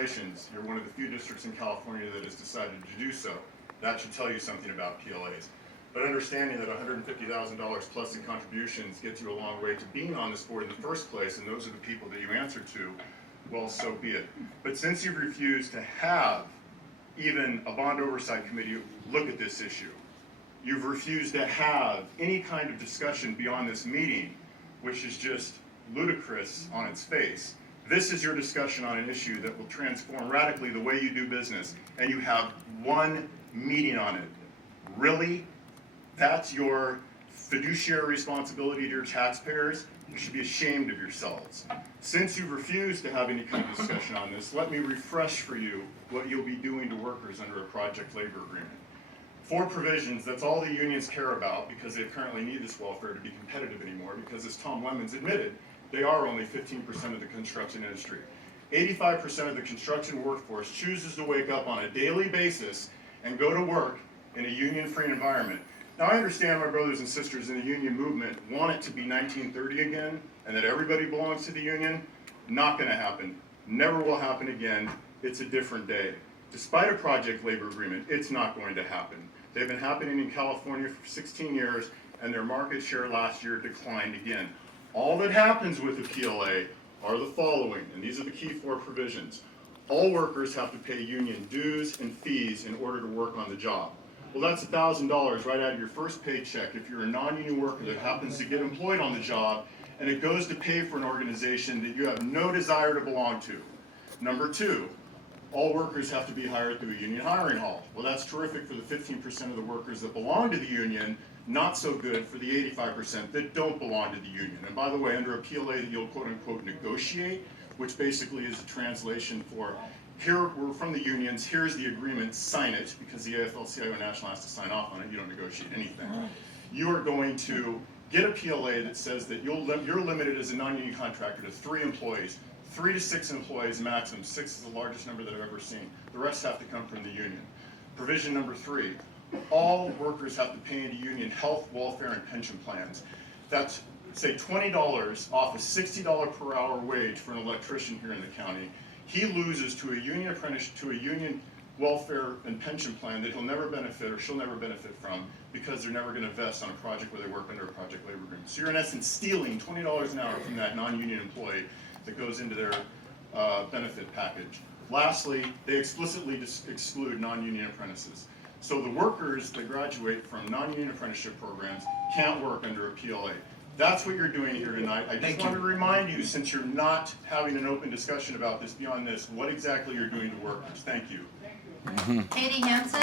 congratulations, you're one of the few districts in California that has decided to do so. That should tell you something about PLAs. But understanding that $150,000 plus in contributions gets you a long way to being on this board in the first place, and those are the people that you answer to, well, so be it. But since you've refused to have even a bond oversight committee look at this issue, you've refused to have any kind of discussion beyond this meeting, which is just ludicrous on its face. This is your discussion on an issue that will transform radically the way you do business, and you have one meeting on it. Really? That's your fiduciary responsibility to your taxpayers? You should be ashamed of yourselves. Since you've refused to have any kind of discussion on this, let me refresh for you what you'll be doing to workers under a project labor agreement. 4 provisions, that's all the unions care about because they currently need this welfare to be competitive anymore, because as Tom Lemons admitted, they are only 15% of the construction industry. 85% of the construction workforce chooses to wake up on a daily basis and go to work in a union-free environment. Now I understand my brothers and sisters in the union movement want it to be 1930 again and that everybody belongs to the union. Not going to happen. Never will happen again. It's a different day. Despite a project labor agreement, it's not going to happen. They've been happening in California for 16 years and their market share last year declined again. All that happens with the PLA are the following, and these are the key 4 provisions. All workers have to pay union dues and fees in order to work on the job. Well, that's $1,000 right out of your first paycheck if you're a non-union worker that happens to get employed on the job, and it goes to pay for an organization that you have no desire to belong to. Number 2, all workers have to be hired through a union hiring hall. Well, that's terrific for the 15% of the workers that belong to the union, not so good for the 85% that don't belong to the union. And by the way, under a PLA that you'll quote-unquote negotiate, which basically is a translation for, here, we're from the unions, here's the agreement, sign it, because the AFL-CIO National has to sign off on it, you don't negotiate anything. You are going to get a PLA that says that you're limited as a non-union contractor to 3 employees, 3 to 6 employees maximum. 6 is the largest number that I've ever seen. The rest have to come from the union. Provision number 3, all workers have to pay into union health, welfare, and pension plans. That's, say, $20 off a $60 per hour wage for an electrician here in the county. He loses to a union apprentice, to a union welfare and pension plan that he'll never benefit or she'll never benefit from because they're never going to vest on a project where they work under a project labor agreement. So you're in essence stealing $20 an hour from that non-union employee that goes into their benefit package. Lastly, they explicitly exclude non-union apprentices. So the workers that graduate from non-union apprenticeship programs can't work under a PLA. That's what you're doing here tonight. I just want to remind you, since you're not having an open discussion about this beyond this, what exactly you're doing to workers. Thank you. Katie Hansen.